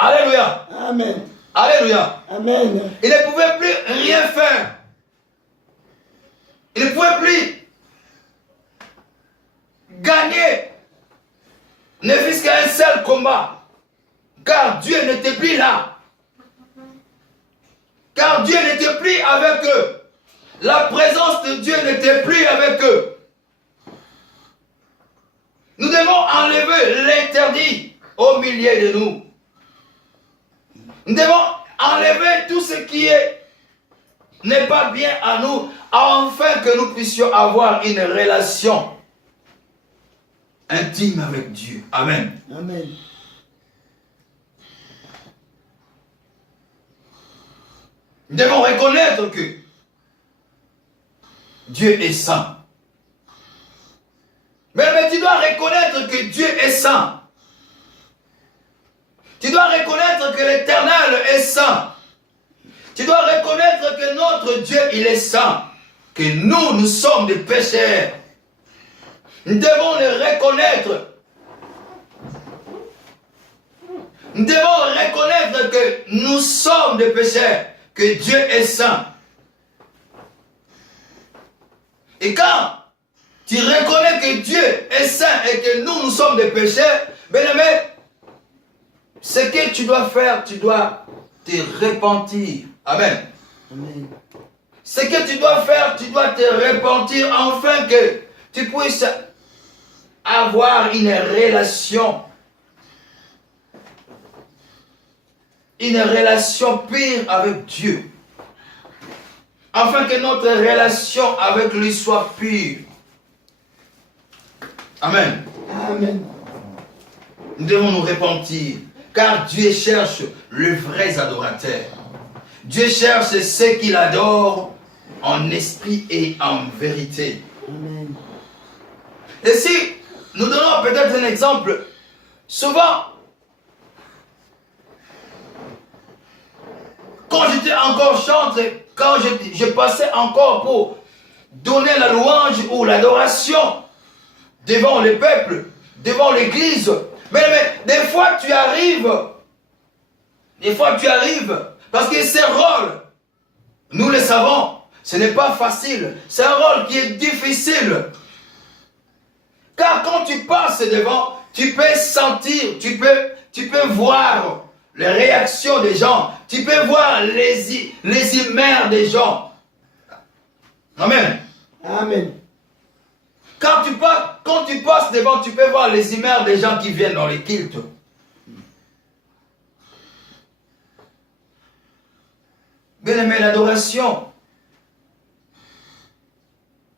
Alléluia. Amen. Alléluia. Amen. Il ne pouvait plus rien faire. Il ne pouvait plus gagner, ne fût-ce qu'un seul combat. Car Dieu n'était plus là. Car Dieu n'était plus avec eux. La présence de Dieu n'était plus avec eux. Nous devons enlever l'interdit au milieu de nous. Nous devons enlever tout ce qui n'est pas bien à nous, afin que nous puissions avoir une relation intime avec Dieu. Amen. Amen. Nous devons reconnaître que Dieu est saint. Mais tu dois reconnaître que Dieu est saint. Tu dois reconnaître que l'Éternel est saint. Tu dois reconnaître que notre Dieu, il est saint. Que nous sommes des pécheurs. Nous devons le reconnaître. Nous devons reconnaître que nous sommes des pécheurs. Que Dieu est saint. Et quand tu reconnais que Dieu est saint et que nous sommes des pécheurs, bien-aimé, ce que tu dois faire, tu dois te repentir. Amen. Amen. Ce que tu dois faire, tu dois te repentir afin que tu puisses avoir une relation pure avec Dieu. Afin que notre relation avec lui soit pure. Amen. Amen. Nous devons nous repentir, car Dieu cherche les vrais adorateurs. Dieu cherche ceux qui l'adorent en esprit et en vérité. Amen. Et si nous donnons peut-être un exemple, souvent, quand j'étais encore chantre, quand je passais encore pour donner la louange ou l'adoration devant le peuple, devant l'église, mais des fois tu arrives, parce que ce rôle, nous le savons, ce n'est pas facile, c'est un rôle qui est difficile. Car quand tu passes devant, tu peux sentir, tu peux voir les réactions des gens, tu peux voir les humeurs des gens. Amen. Amen. Quand tu passes devant, tu peux voir les humeurs des gens qui viennent dans les cultes. Bien aimé, l'adoration,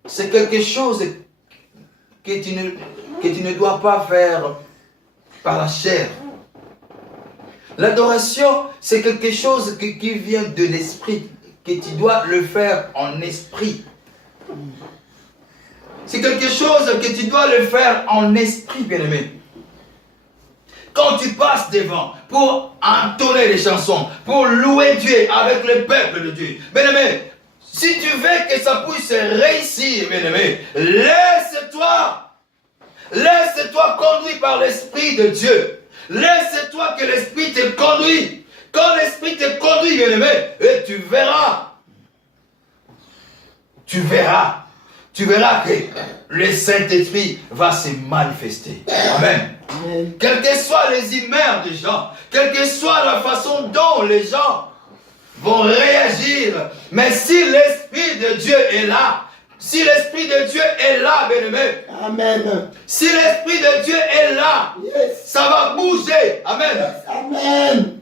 c'est quelque chose que tu ne dois pas faire par la chair. L'adoration, c'est quelque chose qui vient de l'esprit, que tu dois le faire en esprit. C'est quelque chose que tu dois le faire en esprit, bien-aimé. Quand tu passes devant pour entonner les chansons, pour louer Dieu avec le peuple de Dieu, bien-aimé, si tu veux que ça puisse réussir, bien-aimé, laisse-toi conduire par l'Esprit de Dieu. Laisse-toi que l'Esprit te conduise. Quand l'Esprit te conduit, bien-aimé, et tu verras que le Saint-Esprit va se manifester. Amen. Amen. Quelles que soient les humeurs des gens, quelle que soit la façon dont les gens vont réagir, mais si l'Esprit de Dieu est là, si l'Esprit de Dieu est là, bien-aimé, Amen. si l'Esprit de Dieu est là, Yes. ça va bouger. Amen. Yes. Amen.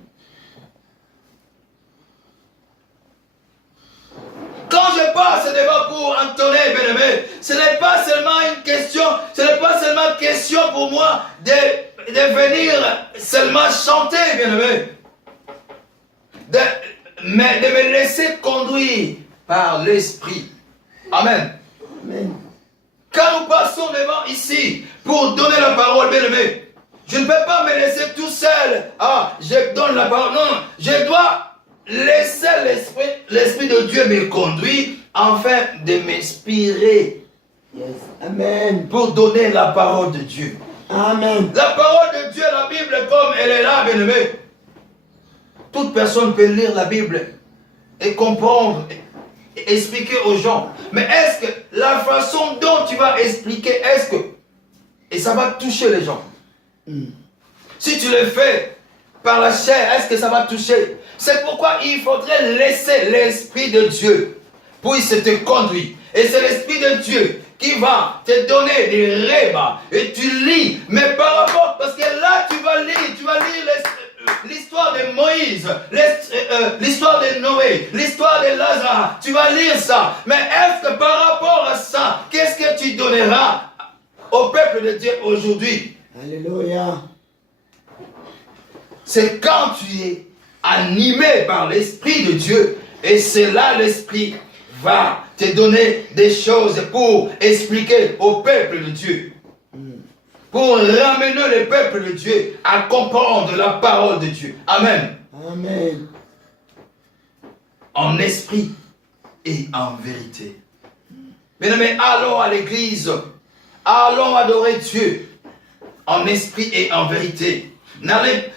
Quand je passe devant pour entonner, bien-aimé, ce n'est pas seulement une question, ce n'est pas seulement question pour moi de venir seulement chanter, bien-aimé, mais de me laisser conduire par l'Esprit. Amen. Amen. Quand nous passons devant ici pour donner la parole, bien-aimé, je ne peux pas me laisser tout seul. Ah, je donne la parole. Non, je dois laisser l'Esprit de Dieu me conduire afin de m'inspirer. Yes. Amen. Pour donner la parole de Dieu. Amen. La parole de Dieu, la Bible, comme elle est là, bien-aimé, toute personne peut lire la Bible et comprendre, et expliquer aux gens. Mais est-ce que la façon dont tu vas expliquer, est-ce que... Et ça va toucher les gens. Si tu le fais par la chair, est-ce que ça va toucher? C'est pourquoi il faudrait laisser l'Esprit de Dieu puisse te conduire. Et c'est l'Esprit de Dieu qui va te donner des rêves. Et tu lis. Mais par rapport... Parce que là, tu vas lire l'histoire de Moïse, l'histoire de Noé, l'histoire de Lazare. Tu vas lire ça. Mais est-ce que par rapport à ça, qu'est-ce que tu donneras au peuple de Dieu aujourd'hui? Alléluia. C'est quand tu es animé par l'Esprit de Dieu. Et c'est là l'Esprit va te donner des choses pour expliquer au peuple de Dieu. Pour ramener le peuple de Dieu à comprendre la parole de Dieu. Amen. Amen. En esprit et en vérité. Bien-aimés, allons à l'église. Allons adorer Dieu en esprit et en vérité. N'allez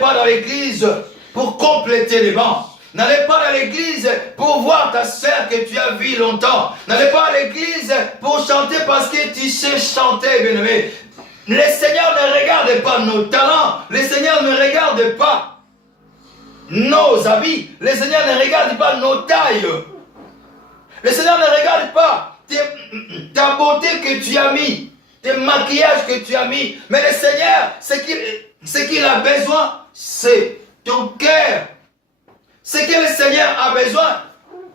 pas dans l'église pour compléter les bancs. N'allez pas à l'église pour voir ta sœur que tu as vue longtemps. N'allez pas à l'église pour chanter parce que tu sais chanter, bien-aimé. Le Seigneur ne regarde pas nos talents. Le Seigneur ne regarde pas nos habits. Le Seigneur ne regarde pas nos tailles. Le Seigneur ne regarde pas ta beauté que tu as mis, tes maquillages que tu as mis. Mais le Seigneur, ce qu'il a besoin, c'est ton cœur. Ce que le Seigneur a besoin,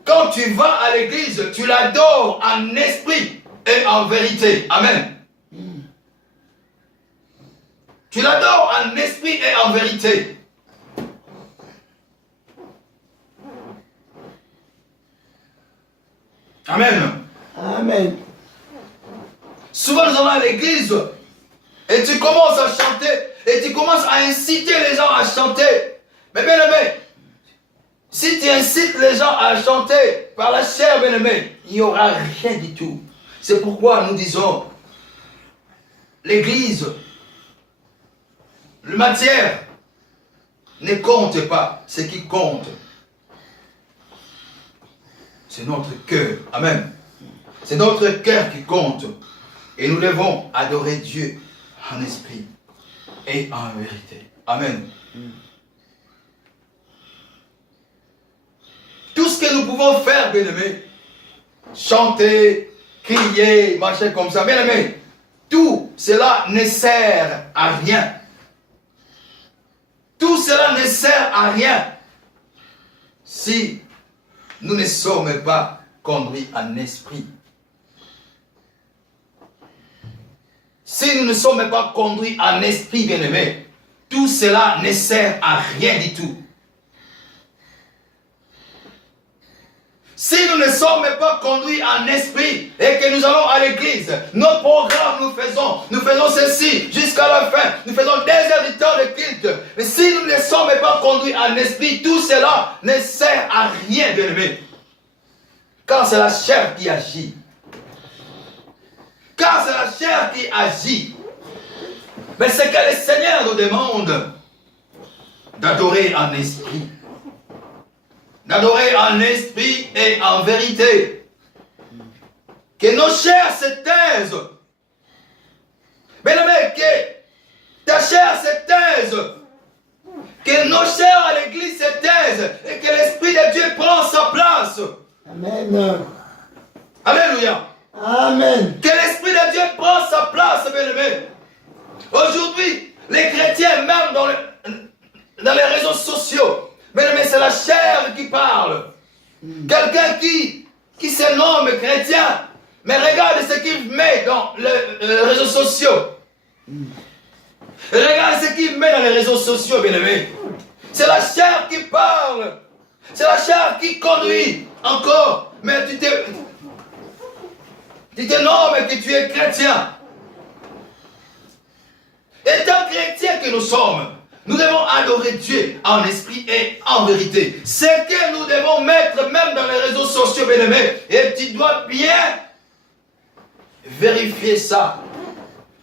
quand tu vas à l'église, tu l'adores en esprit et en vérité. Amen. Tu l'adores en esprit et en vérité. Amen. Amen. Souvent nous allons à l'église et tu commences à chanter et tu commences à inciter les gens à chanter. Mais bien aimé, si tu incites les gens à chanter par la chair, bien aimé, il n'y aura rien du tout. C'est pourquoi nous disons, l'église, la matière, ne compte pas. Ce qui compte, c'est notre cœur. Amen. C'est notre cœur qui compte. Et nous devons adorer Dieu en esprit et en vérité. Amen. Tout ce que nous pouvons faire, bien-aimés, chanter, crier, marcher comme ça, bien-aimés, tout cela ne sert à rien. Tout cela ne sert à rien si nous ne sommes pas conduits en esprit. Si nous ne sommes pas conduits en esprit, bien-aimés, tout cela ne sert à rien du tout. Si nous ne sommes pas conduits en esprit et que nous allons à l'église, nos programmes nous faisons ceci jusqu'à la fin, nous faisons des heures du temps de culte. Mais si nous ne sommes pas conduits en esprit, tout cela ne sert à rien, bien-aimé. Car c'est la chair qui agit. Car c'est la chair qui agit. Mais c'est que le Seigneur nous demande d'adorer en esprit. D'adorer en esprit et en vérité. Que nos chairs se taisent. Bien-aimé, que ta chair se taise. Que nos chairs à l'église se taisent. Et que l'Esprit de Dieu prenne sa place. Amen. Alléluia. Amen. Que l'Esprit de Dieu prenne sa place, bien-aimé. Aujourd'hui, les chrétiens, même dans les réseaux sociaux, mais c'est la chair qui parle. Quelqu'un qui se nomme chrétien, mais regarde ce qu'il met dans les réseaux sociaux. Regarde ce qu'il met dans les réseaux sociaux, bien-aimé. C'est la chair qui parle. C'est la chair qui conduit encore. Mais tu te nommes que tu es chrétien. Étant chrétien que nous sommes, nous devons adorer Dieu en esprit et en vérité. C'est que nous devons mettre même dans les réseaux sociaux, bien-aimés. Et tu dois bien vérifier ça.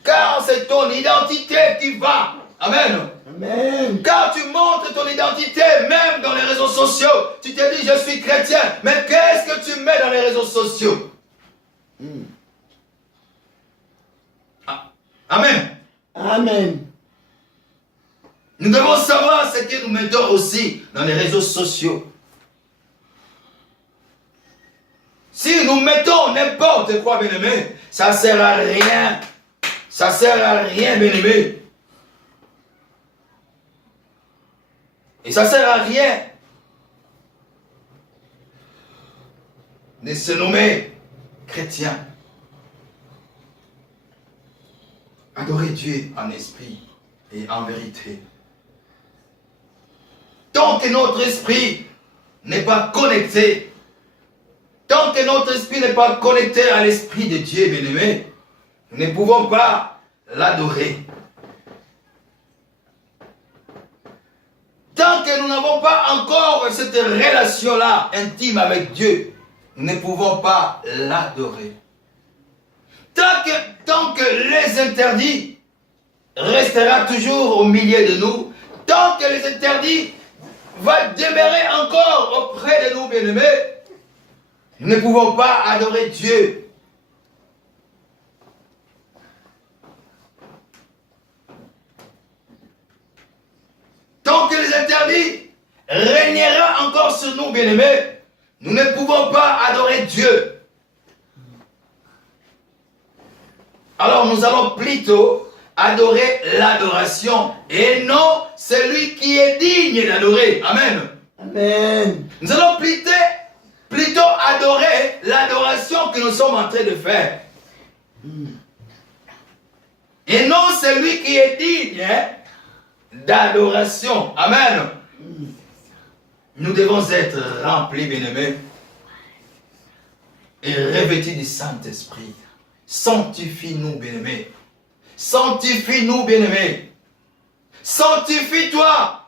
Car c'est ton identité qui va. Amen. Amen. Car tu montres ton identité, même dans les réseaux sociaux. Tu te dis, je suis chrétien. Mais qu'est-ce que tu mets dans les réseaux sociaux? Ah. Amen. Amen. Nous devons savoir ce que nous mettons aussi dans les réseaux sociaux. Si nous mettons n'importe quoi, bien-aimé, ça ne sert à rien. Ça ne sert à rien, bien-aimé. Et ça ne sert à rien de se nommer chrétien. Adorer Dieu en esprit et en vérité. Tant que notre esprit n'est pas connecté, tant que notre esprit n'est pas connecté à l'esprit de Dieu, bien-aimé, nous ne pouvons pas l'adorer. Tant que nous n'avons pas encore cette relation-là intime avec Dieu, nous ne pouvons pas l'adorer. Tant que les interdits restera toujours au milieu de nous, tant que les interdits vont demeurer encore auprès de nous, bien-aimés, nous ne pouvons pas adorer Dieu. Tant que les interdits régneront encore sur nous, bien-aimés, nous ne pouvons pas adorer Dieu. Alors nous allons plutôt adorer l'adoration et non celui qui est digne d'adorer. Amen. Amen. Nous allons plutôt adorer l'adoration que nous sommes en train de faire. Et non celui qui est digne d'adoration. Amen. Nous devons être remplis, bien-aimés, et revêtus du Saint-Esprit. Sanctifie-nous, bien-aimés. Sanctifie-nous, bien-aimés. Sanctifie-toi.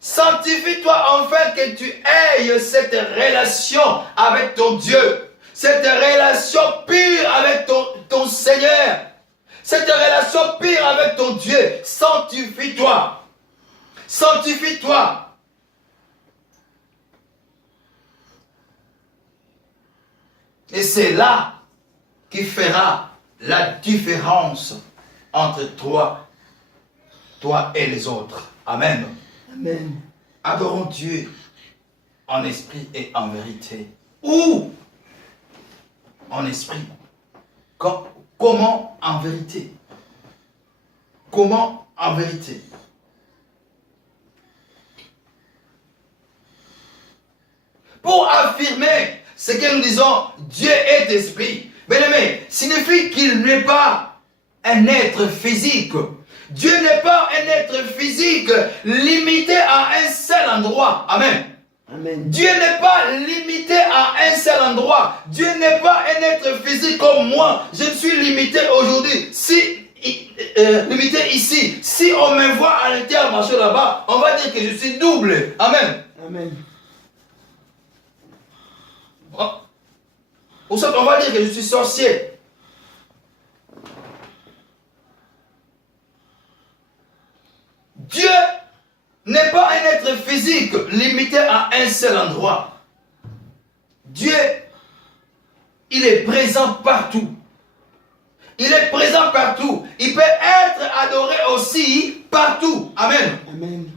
Sanctifie-toi afin que tu aies cette relation avec ton Dieu. Cette relation pure avec ton Seigneur. Cette relation pure avec ton Dieu. Sanctifie-toi. Sanctifie-toi. Et c'est là qui fera la différence entre toi et les autres. Amen. Amen. Adorons Dieu en esprit et en vérité. Ou en esprit. Comment en vérité? Comment en vérité? Pour affirmer ce que nous disons, Dieu est esprit, bien-aimé, signifie qu'il n'est pas un être physique. Dieu n'est pas un être physique limité à un seul endroit. Amen. Amen. Dieu n'est pas limité à un seul endroit. Dieu n'est pas un être physique comme moi. Je suis limité aujourd'hui. Limité ici. Si on me voit à l'intérieur marcher là-bas, on va dire que je suis double. Amen. Amen. Ou soit on va dire que je suis sorcier. Dieu n'est pas un être physique limité à un seul endroit. Dieu, il est présent partout. Il est présent partout. Il peut être adoré aussi partout. Amen. Amen.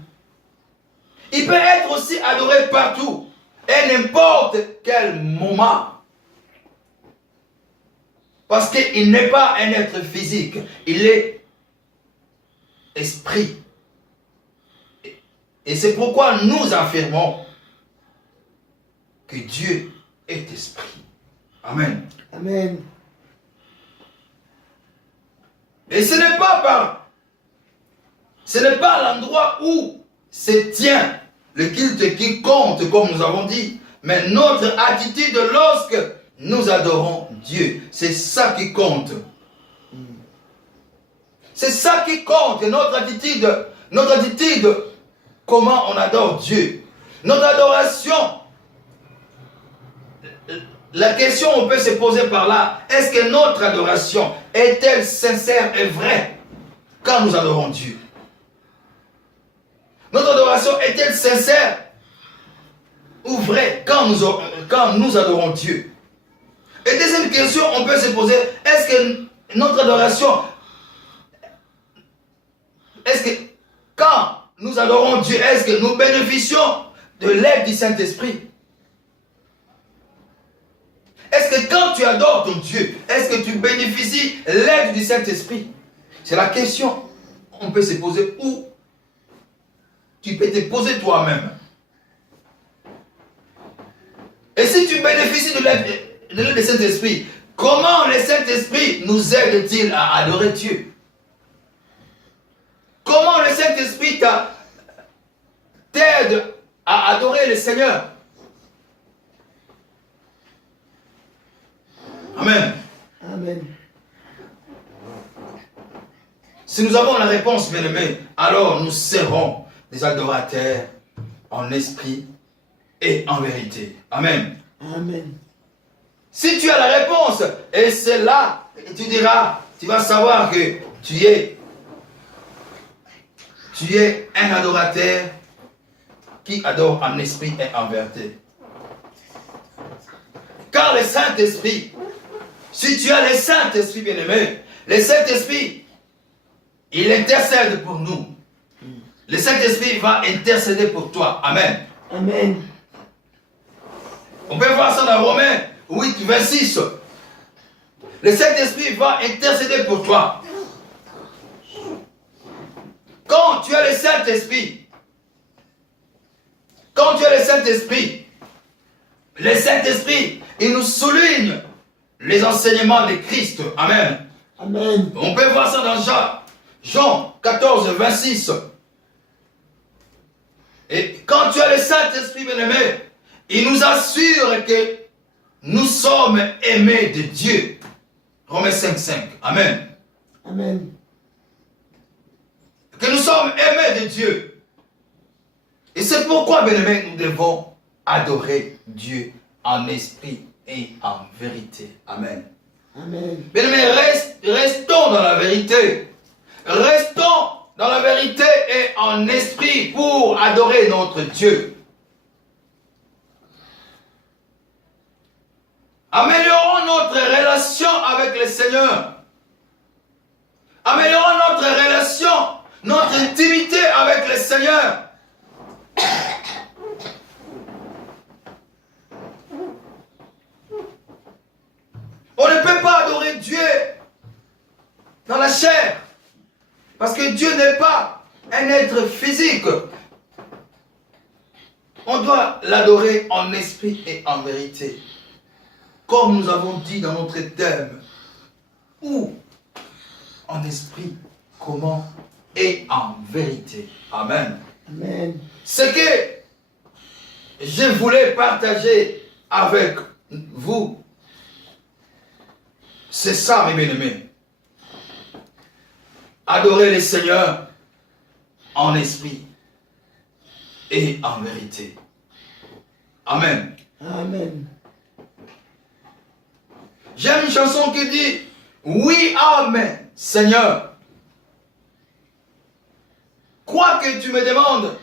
Il peut être aussi adoré partout. Et n'importe quel moment. Parce qu'il n'est pas un être physique. Il est esprit. Et c'est pourquoi nous affirmons que Dieu est esprit. Amen. Amen. Et ce n'est pas l'endroit où se tient le culte qui compte, comme nous avons dit, mais notre attitude lorsque nous adorons Dieu. C'est ça qui compte. C'est ça qui compte, notre attitude, comment on adore Dieu. Notre adoration. La question on peut se poser par là, est-ce que notre adoration est-elle sincère et vraie? quand nous adorons Dieu? Notre adoration est-elle sincère ou vraie quand nous adorons Dieu? Et deuxième question, on peut se poser, est-ce que notre adoration, est-ce que quand nous adorons Dieu, est-ce que nous bénéficions de l'aide du Saint-Esprit? Est-ce que quand tu adores ton Dieu, est-ce que tu bénéficies de l'aide du Saint-Esprit? C'est la question qu'on peut se poser, ou tu peux te poser toi-même. Et si tu bénéficies de l'aide du Saint-Esprit, comment le Saint-Esprit nous aide-t-il à adorer Dieu? Comment le Saint-Esprit t'aide à adorer le Seigneur? Amen. Amen. Si nous avons la réponse, bien-aimés, alors nous serons des adorateurs en esprit et en vérité. Amen. Amen. Si tu as la réponse, et c'est là, tu diras, tu vas savoir que tu es un adorateur qui adore en esprit et en vérité. Car le Saint-Esprit, si tu as le Saint-Esprit, bien-aimé, le Saint-Esprit, il intercède pour nous. Le Saint-Esprit va intercéder pour toi. Amen. Amen. On peut voir ça dans Romains 8, 26. Le Saint-Esprit va intercéder pour toi. Quand tu as le Saint-Esprit, le Saint-Esprit, il nous souligne les enseignements de Christ. Amen. Amen. On peut voir ça dans Jean 14, 26. Et quand tu as le Saint-Esprit, bien-aimé, il nous assure que nous sommes aimés de Dieu. Romains 5, 5. Amen. Amen. Que nous sommes aimés de Dieu. Et c'est pourquoi, bien-aimé, nous devons adorer Dieu en esprit et en vérité. Amen. Amen. Bien-aimé, restons dans la vérité. Restons dans la vérité et en esprit pour adorer notre Dieu. Améliorons notre relation avec le Seigneur. Améliorons notre relation, notre intimité avec le Seigneur. On ne peut pas adorer Dieu dans la chair. Parce que Dieu n'est pas un être physique. On doit l'adorer en esprit et en vérité. Comme nous avons dit dans notre thème. Ou en esprit, comment et en vérité. Amen. Amen. Ce que je voulais partager avec vous, c'est ça, mes bien-aimés. Adorer le Seigneur en esprit et en vérité. Amen. Amen. J'aime une chanson qui dit « Oui, Amen, Seigneur. Quoi que tu me demandes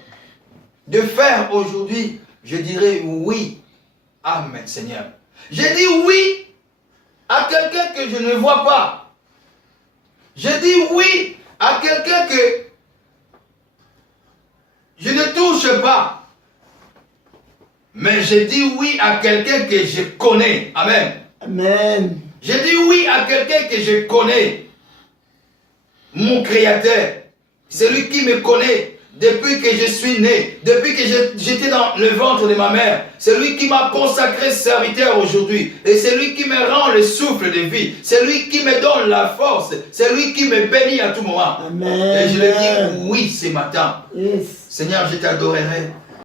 de faire aujourd'hui, je dirai oui, Amen, Seigneur. » J'ai dit oui à quelqu'un que je ne vois pas. J'ai dit oui à quelqu'un que je ne touche pas. Mais j'ai dit oui à quelqu'un que je connais. Amen. Amen. J'ai dit oui à quelqu'un que je connais. Mon Créateur. Celui qui me connaît depuis que je suis né. Depuis que j'étais dans le ventre de ma mère. Celui qui m'a consacré serviteur aujourd'hui. Et celui qui me rend le souffle de vie. Celui qui me donne la force. Celui qui me bénit à tout moment. Amen. Et je lui dis oui ce matin. Yes. Seigneur, je t'adorerai